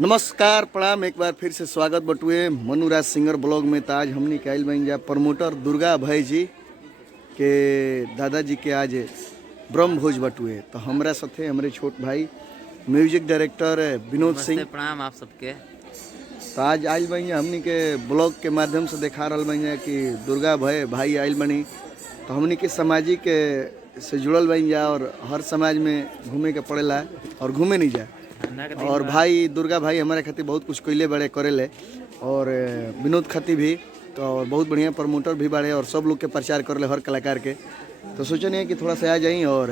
नमस्कार प्रणाम, एक बार फिर से स्वागत बटुए मनुराज सिंगर ब्लॉग में। ताज हमनी के आइल बन जा प्रमोटर दुर्गा भाई जी के दादाजी के आज ब्रह्म भोज बटुए। तो हमरा साथे हमारे छोट भाई म्यूजिक डायरेक्टर विनोद सिंह। प्रणाम आप सबके। तो आज आइल बन जा हमनी के ब्लॉग के माध्यम से देखा रहा बन जा कि दुर्गा भाई आइल बनी। तो हमनी के सामाजिक से जुड़ल बन जा और हर समाज में घूमे के पड़ेला और घूमे नहीं जाए। और भाई दुर्गा भाई हमारे खातिर बहुत कुछ कैले बड़े करेले और विनोद खातिर भी। तो और बहुत बढ़िया प्रमोटर भी बड़े और सब लोग के प्रचार कर ले हर कलाकार के। तो सोचने कि थोड़ा सा आ जाई और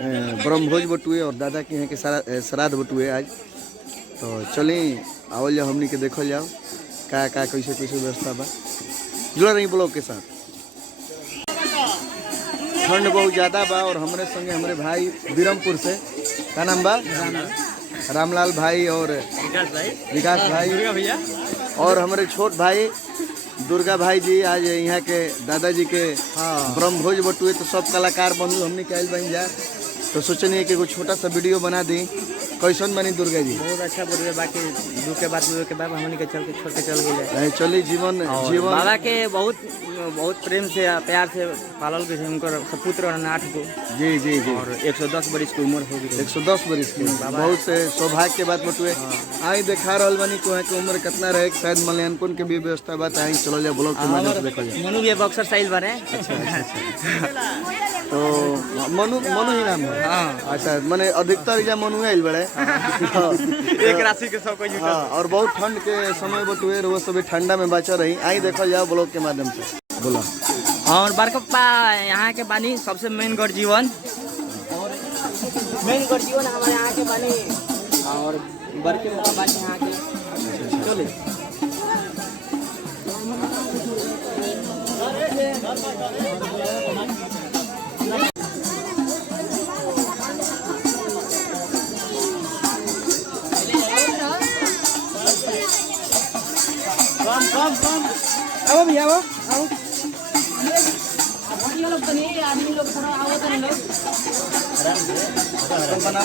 ब्रह्मभोज बटुए और दादा के यहाँ के श्राद्ध बटुए आज। तो चलें आवल जाओ हमनी के देखल जाओ का कैसे व्यवस्था बा। जुड़ा रही ब्लॉग के साथ। ठंड बहुत ज़्यादा बा और हमारे संगे हमारे भाई बिरमपुर से का नाम बा रामलाल भाई और विकास भाई भैया और हमारे छोट भाई दुर्गा भाई जी आज यहाँ के दादाजी के ब्रह्मभोज बटुए। तो सब कलाकार बंधु हमने कैल बन जा। तो सोचनी कि कुछ छोटा सा वीडियो बना दी। कैसन बनी दुर्गा जी? बहुत अच्छा बोलिए। बाकी दुख के बाद हमने के चल के छोड़ के चल गए। चली जीवन बाबा के बहुत प्रेम से प्यार से पालल गए। उनकर सपुत्र 8 को जी जी जी और 110 बरिस की उम्र हो गई। 110 बरिस की बहुत से सौभाग्य के बात बटुए। आई देखा रहा बनी को उम्र कितना रहे। शायद मल्याणपुर के भी व्यवस्था बात आई चलो जा ब्लॉग के माध्यम से देखल जाए। मनु भी बक्सर साइल बने। तो मनु ही नाम है। अच्छा मैंने अधिकतर या मनु आइल बड़े एक राशि के सब कोई। और बहुत ठंड के समय बटुए वो सब ठंडा में बचा रही। आई देखल जाओ ब्लॉग के माध्यम से बोला। और बरकप्पा यहाँ के बानी सबसे मेन गढ़ जीवन हमारे यहाँ के बानी और बरके बानी यहाँ के चले। कम आओ भैया आओ लोग तो नहीं आदमी लोग थोड़ा आओ तो लोग बना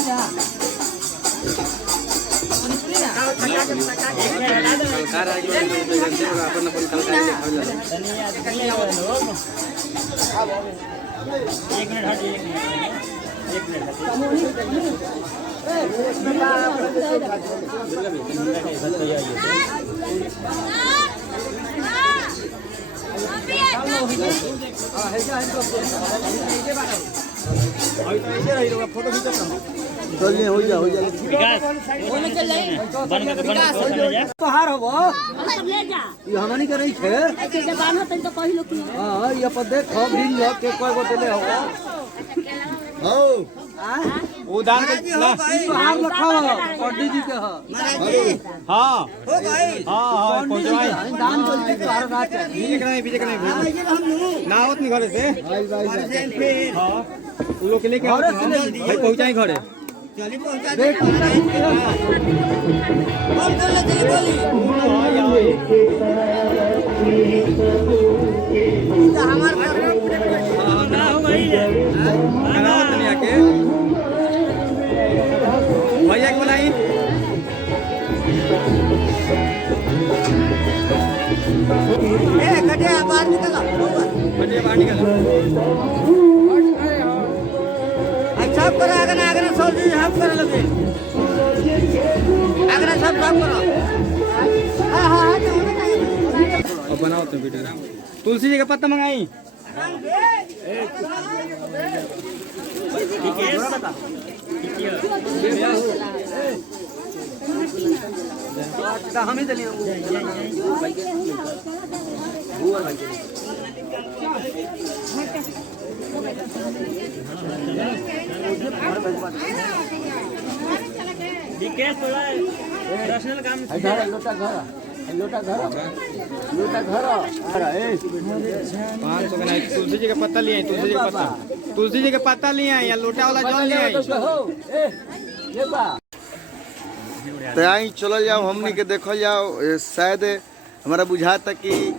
पहाड़ हो हमनी के नहीं थे। ये पर देखो भील के कोई गोटे हो उदान के पहाड़ रखा हो पंडित जी के हां हो भाई हां पहुंचवाई दान बोल के पहाड़ रात बीजे के नहीं ना होत नहीं घरे से भाई हां उ लोग के लेके आओ भाई पहुंचाई घरे। चली पहुंचा दे हम चल चली बोली हमार ना हो भाई बनाओ दुनिया के भैया के बुलाई। ए गड्ढे बाहर निकल गड्ढे बाहर निकल सब करो। आगना सब चीज हम कर लगे। आगना सब करो। हां अब बनाओ तो वीडियो। तुलसी जी का पत्ता मंगाई। ठीक है हम ही चलिए तुलसी जी का पत्ता लिए तुलसी जी का पत्ता लिए या लोटा वाला जल लिए। तो आई चलो जाओ हमनी के देखल जाओ। शायद हमारा बुझा था कि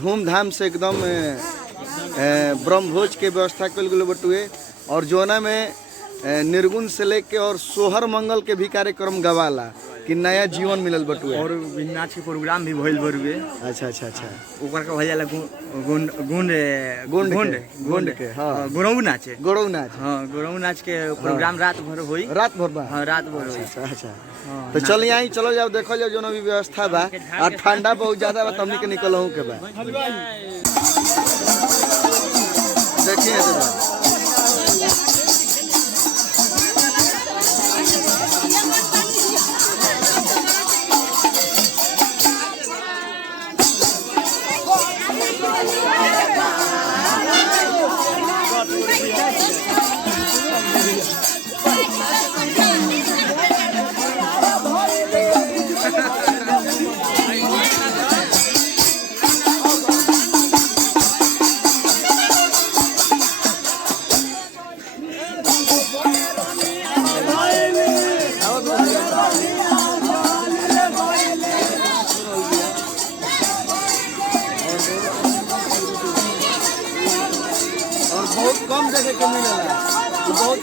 धूमधाम से एकदम ब्रह्मभोज के व्यवस्था कल गए बटुए और जोना में निर्गुण से लेके और सोहर मंगल के भी कार्यक्रम गवाला कि नया जीवन मिलल बटुए। और नाच के प्रोग्राम भी भइल बरुए। अच्छा अच्छा अच्छा। ऊपर का भइल गुंड गुंड गुंड गुंड गुंड के हाँ गुरऊ नाच। गोड़ौ नाच। हाँ गुरऊ नाच के प्रोग्राम रात भर होई। रात भर बा। हाँ रात भर होई। अच्छा अच्छा। तो चल यहाँ चलो जाओ देखो जाओ जो भी व्यवस्था बा। और ठंडा बहुत ज्यादा बा तमनी के निकलहू के बा। देखिए बहुत कम जगह के मिलेला। बहुत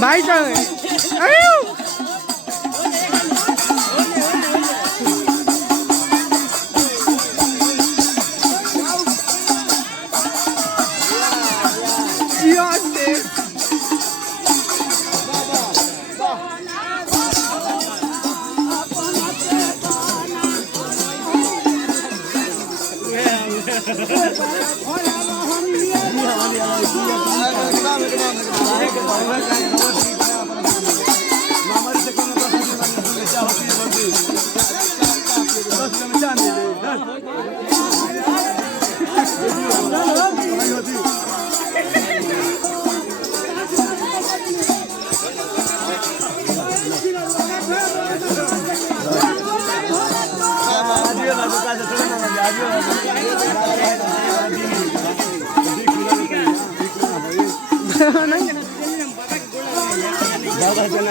भाई साहब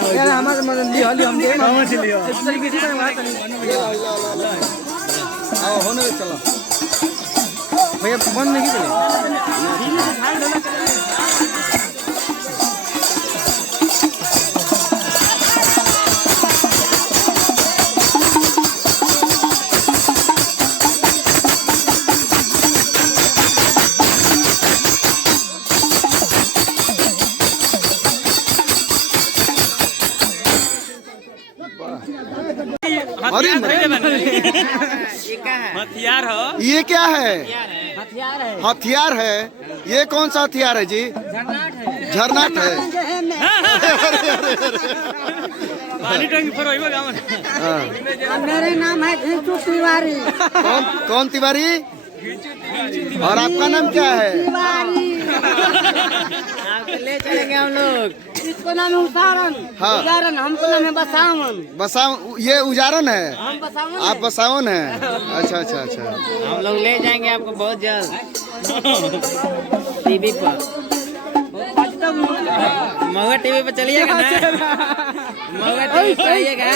यार हमारे मतलब ली हली हम दे समझ लियो इस तरीके से बात नहीं आओ होने चलो भैया बंद नहीं करे अरे हथियार हो ये क्या है? हथियार है हथियार है। ये कौन सा हथियार है जी? झरनाट है। पानी टंकी पर होइबा गांव में। मेरे नाम है घीचू तिवारी। कौन तिवारी? और आपका नाम क्या है? तिवारी। आपको ले चलेंगे हम लोग। इसको नाम है उसारन। हाँ। उजारन हमको नाम है बसावन। बसावन ये उजारन है। हम बसावन आप बसावन है। अच्छा अच्छा अच्छा। हम लोग ले जाएंगे आपको बहुत जल्द टीवी पर। महुआ टीवी पर चलिएगा ना। महुआ टीवी पर आइएगा।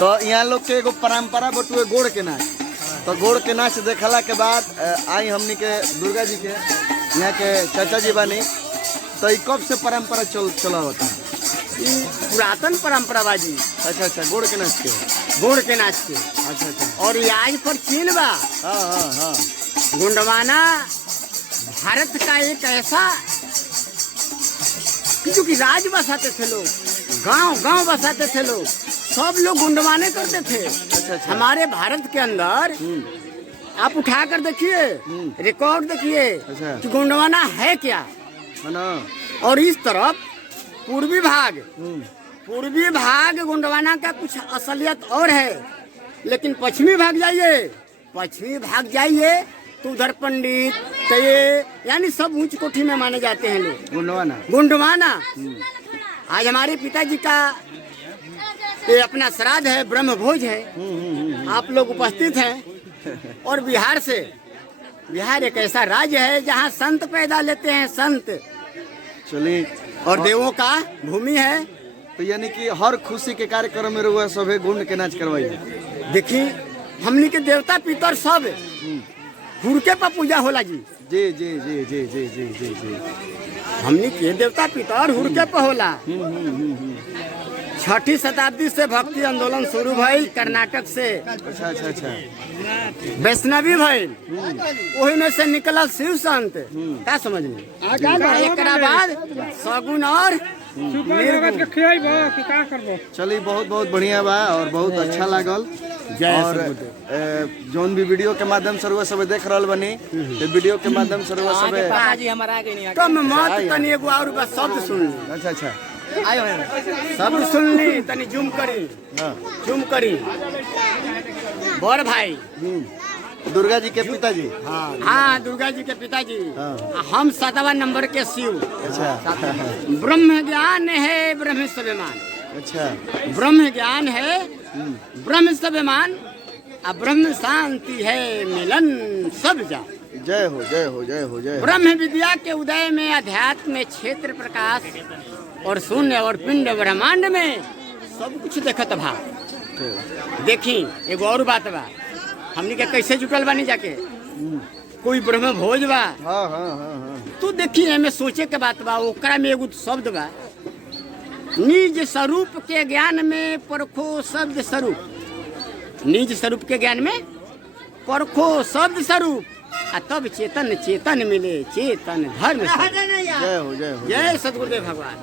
तो यहाँ लोग के एगो परंपरा बटुए गोड़ के नाच। तो गोड़ के नाच देखला के बाद आई हमनी के दुर्गा जी के यहाँ के चाचा जी बानी। तो ई कब से परंपरा चला होता है? पुरातन परंपरा बाजी। अच्छा अच्छा, गोड़ के नाच के। गोड़ के नाच के। अच्छा अच्छा। और ये आज पर चीन बा। हाँ हाँ हाँ। गुंडवाना भारत का एक ऐसा, क्योंकि राज बसाते थे लोग, गांव गांव बसाते थे लोग, सब लोग गुंडवाने करते थे। अच्छा अच्छा। हमारे भारत के अंदर आप उठा कर देखिए, रिकॉर्ड देखिए अच्छा। कि गुंडवाना है क्या। है ना। और इस तरफ पूर्वी भाग गुंडवाना का कुछ असलियत और है, लेकिन पश्चिमी भाग जाइए तो उधर पंडित तये यानी सब ऊंच कोठी में माने जाते हैं लोग। गुंडवाना। आज हमारे पिताजी का ये अपना श्राद्ध है, ब्रह्म भोज है, आप लोग उपस्थित हैं। और बिहार एक ऐसा राज्य है जहाँ संत पैदा लेते हैं, संत। चलिए। और देवों का भूमि है। तो यानी कि हर खुशी के कार्यक्रम में रुआ सभे गुंड के नाच करवाइए। देखिए हमनी के देवता पितर सब हुड़के पर पूजा होला जी। जी जी जी जी जी जी जी जी। हमनी के देवता पितर हुड़के पर होला। 6ठी शताब्दी से भक्ति आंदोलन शुरू भइल कर्नाटक से। अच्छा अच्छा अच्छा। वैष्णवी भइल, वही में से निकला शिव संत। क्या समझ में? एक बाद सगुन और चलिए, बहुत बहुत बढ़िया बा और बहुत अच्छा लागल। और जौन भी वीडियो के माध्यम से रुआ सब देख रहल बनी, तो वीडियो के माध्यम से रुआ सब कम मत तनी एगो और बस शब्द सुन ली। अच्छा अच्छा शब्द सुन ली, तनी जूम करी। बड़ भाई दुर्गा जी के पिताजी। हाँ दुर्गा जी के पिताजी। हम 7वां नंबर के शिव। अच्छा। ब्रह्म ज्ञान है ब्रह्म स्वाभिमान। अच्छा। ब्रह्म ज्ञान है ब्रह्म स्वाभिमान, अब ब्रह्म शांति है मिलन सब जा। जय हो जय हो जय हो जय हो। ब्रह्म विद्या के उदय में अध्यात्म में क्षेत्र प्रकाश और शून्य और पिंड ब्रह्मांड में सब कुछ देखत भा। देखी एगो और बात बा, हमनी के कैसे जुटल बानी जाके कोई ब्रह्म भोज बा। हाँ हाँ हाँ हाँ। तो देखी हमें सोचे के बात बा, ओकरा में एगो शब्द बा, निज स्वरूप के ज्ञान में परखो शब्द स्वरूप। निज स्वरूप के ज्ञान में परखो शब्द स्वरूप, तब चेतन मिले, चेतन धर्म। जय हो जय हो। जय सद्गुरुदेव भगवान।